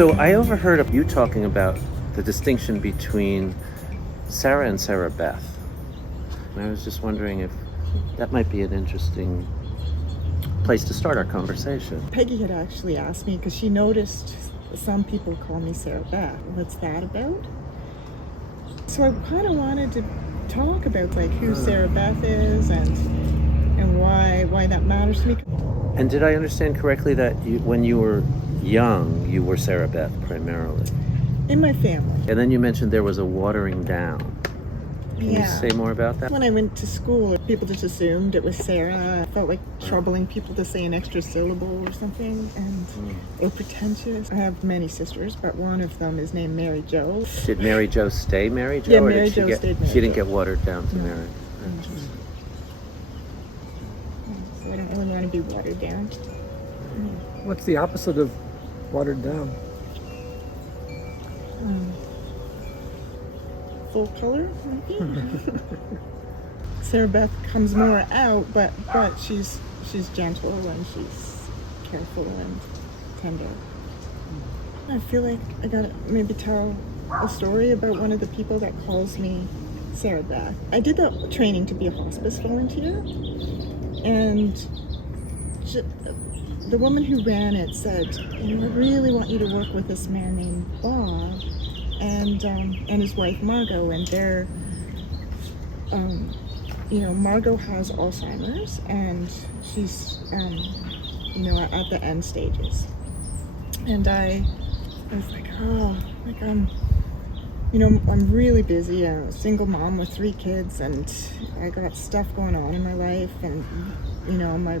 So I overheard you talking about the distinction between Sarah and Sarah Beth. And I was just wondering if that might be an interesting place to start our conversation. Peggy had actually asked me because she noticed some people call me Sarah Beth. What's that about? So I kind of wanted to talk about like who Sarah Beth is and why that matters to me. And did I understand correctly that when you were young, you were Sarah Beth primarily? In my family. And then you mentioned there was a watering down. Can you say more about that? When I went to school, people just assumed it was Sarah. I felt like troubling people to say an extra syllable or something, or pretentious. I have many sisters, but one of them is named Mary Jo. Did Mary Jo stay Mary Jo? Yeah, or Mary did Jo stayed Mary She didn't Jo. get watered down to Mary. So I don't really want to be watered down. What's the opposite of watered down? Full color, maybe. Sarah Beth comes more out, but she's gentle and she's careful and tender. I feel like I gotta maybe tell a story about one of the people that calls me Sarah Beth. I did the training to be a hospice volunteer, and the woman who ran it said, I really want you to work with this man named Bob and his wife Margot, and they're Margot has Alzheimer's and she's at the end stages. And I was like, I'm really busy. I'm a single mom with 3 kids, and I got stuff going on in my life, and my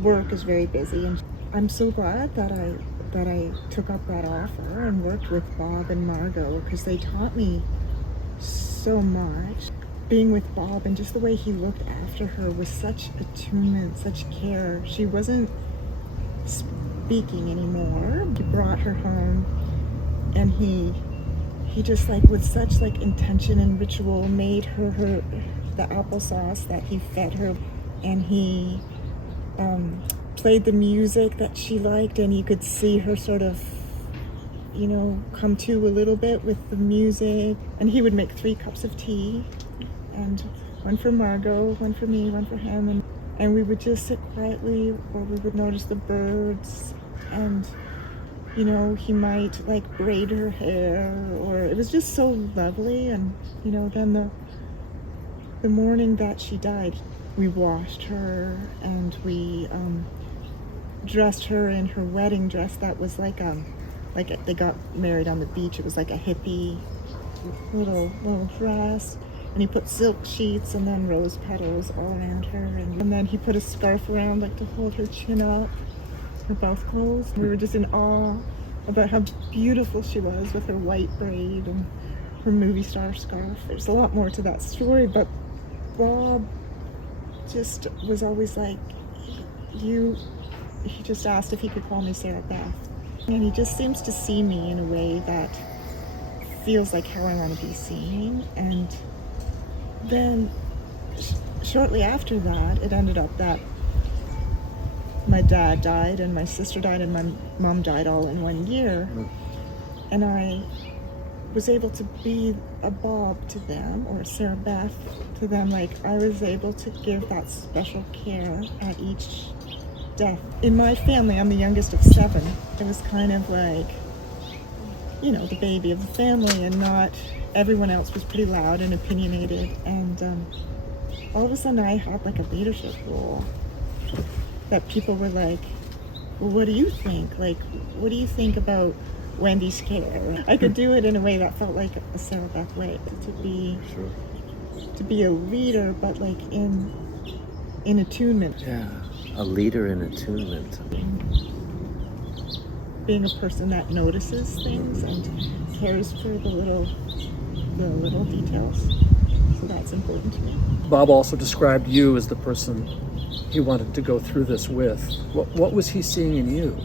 work is very busy, and I'm so glad that I took up that offer and worked with Bob and Margot, because they taught me so much. Being with Bob and just the way he looked after her with such attunement, such care. She wasn't speaking anymore. He brought her home, and he just with such intention and ritual made her the applesauce that he fed her, and he played the music that she liked, and you could see her sort of come to a little bit with the music. And he would make 3 cups of tea, and one for Margot, one for me, one for him, and we would just sit quietly, or we would notice the birds, and he might braid her hair, or it was just so lovely. And then the morning that she died, we washed her, and we dressed her in her wedding dress that was they got married on the beach. It was like a hippie little dress, and he put silk sheets and then rose petals all around her, and then he put a scarf around to hold her chin up, her mouth closed. We were just in awe about how beautiful she was with her white braid and her movie star scarf. There's a lot more to that story, but Bob just was always he just asked if he could call me Sarah Beth. And he just seems to see me in a way that feels like how I want to be seen. And then shortly after that, it ended up that my dad died and my sister died and my mom died all in 1 year. And I was able to be a Bob to them, or Sarah Beth to them. I was able to give that special care at each death. In my family, I'm the youngest of 7. It was kind of the baby of the family, and not everyone else was pretty loud and opinionated. And all of a sudden I had a leadership role that people were like, well, what do you think? What do you think about Wendys Care? I could do it in a way that felt like a Sarah Beth way, to be a leader, but in attunement. Yeah, a leader in attunement. Being a person that notices things and cares for the little details. So that's important to me. Bob also described you as the person he wanted to go through this with. What was he seeing in you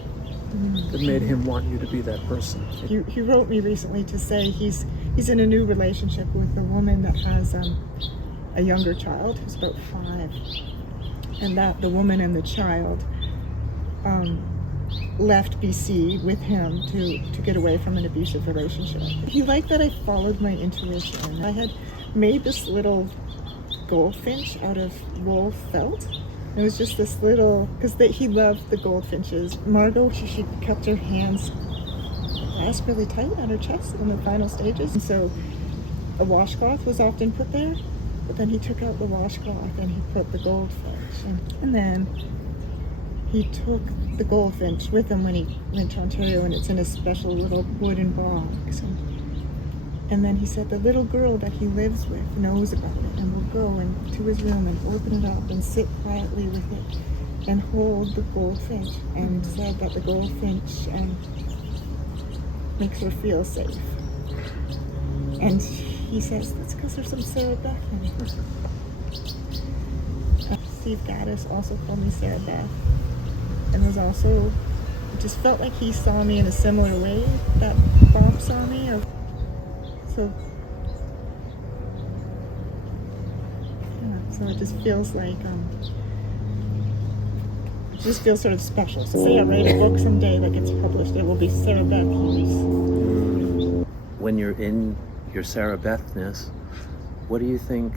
that made him want you to be that person? He wrote me recently to say he's in a new relationship with a woman that has a younger child who's about 5, and that the woman and the child left BC with him to get away from an abusive relationship. He liked that I followed my intuition. I had made this little goldfinch out of wool felt. It was just this little, because he loved the goldfinches. Margot, she kept her hands clasped really tight on her chest in the final stages. And so a washcloth was often put there, but then he took out the washcloth and he put the goldfinch. And then he took the goldfinch with him when he went to Ontario, and it's in a special little wooden box. And then he said the little girl that he lives with knows about it and will go to his room and open it up and sit quietly with it and hold the goldfinch, and said that the goldfinch makes her feel safe. And he says that's because there's some Sarah Beth in it. Steve Gaddis also called me Sarah Beth, and was also, it just felt like he saw me in a similar way that Bob saw me. So it just feels like, it just feels sort of special. So say I write a book someday that gets published, it will be Sarah Beth Hughes. When you're in your Sarah Bethness, what do you think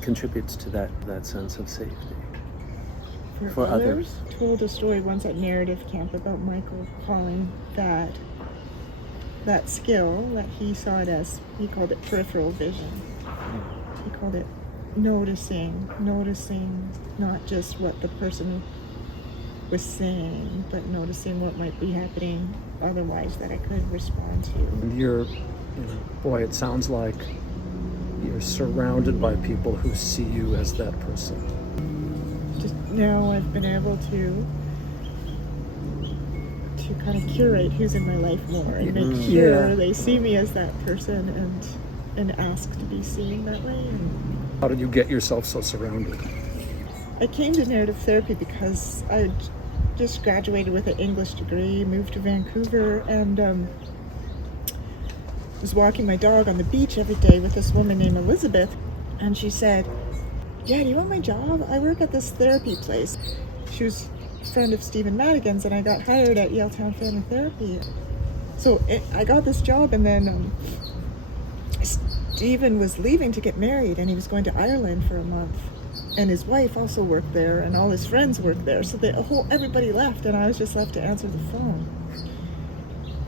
contributes to that sense of safety? For others? I told a story once at narrative camp about Michael calling that skill that he saw it as, he called it peripheral vision. He called it noticing not just what the person was saying, but noticing what might be happening otherwise that I could respond to. And boy, it sounds like you're surrounded by people who see you as that person. Just now I've been able to kind of curate who's in my life more and make sure they see me as that person and ask to be seen that way. And how did you get yourself so surrounded? I came to narrative therapy because I just graduated with an English degree, moved to Vancouver, and was walking my dog on the beach every day with this woman named Elizabeth, and she said, "Yeah, do you want my job? I work at this therapy place." She was a friend of Stephen Madigan's, and I got hired at Yaletown Family Therapy. So I got this job, and then Stephen was leaving to get married, and he was going to Ireland for a month. And his wife also worked there, and all his friends worked there. So everybody left, and I was just left to answer the phone.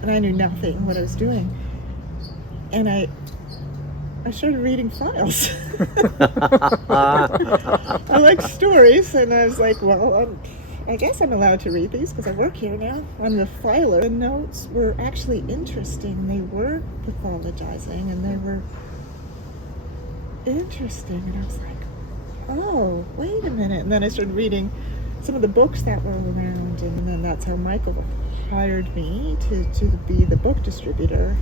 And I knew nothing what I was doing. And I started reading files. I like stories, and I was like, well, I guess I'm allowed to read these because I work here now. I'm the filer. The notes were actually interesting. They were pathologizing, and they were interesting. And I was like, oh, wait a minute. And then I started reading some of the books that were around, and then that's how Michael hired me to be the book distributor.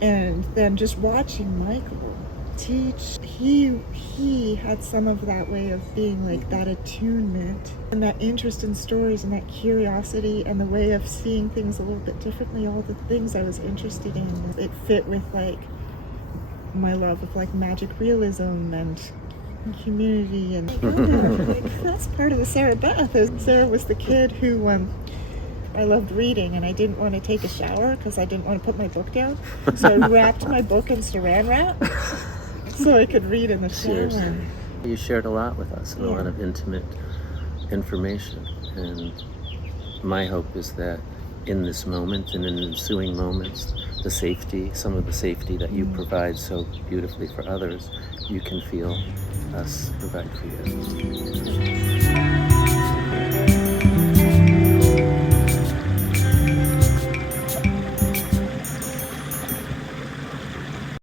And then just watching Michael teach, he had some of that way of being, like that attunement and that interest in stories and that curiosity and the way of seeing things a little bit differently. All the things I was interested in, it fit with like my love of like magic realism and community, and like, that's part of the Sarah Beth. Sarah was the kid who I loved reading, and I didn't want to take a shower because I didn't want to put my book down. So I wrapped my book in saran wrap so I could read in the shower. Seriously. You shared a lot with us and a lot of intimate information. And my hope is that in this moment and in ensuing moments, some of the safety that you provide so beautifully for others, you can feel us provide for you.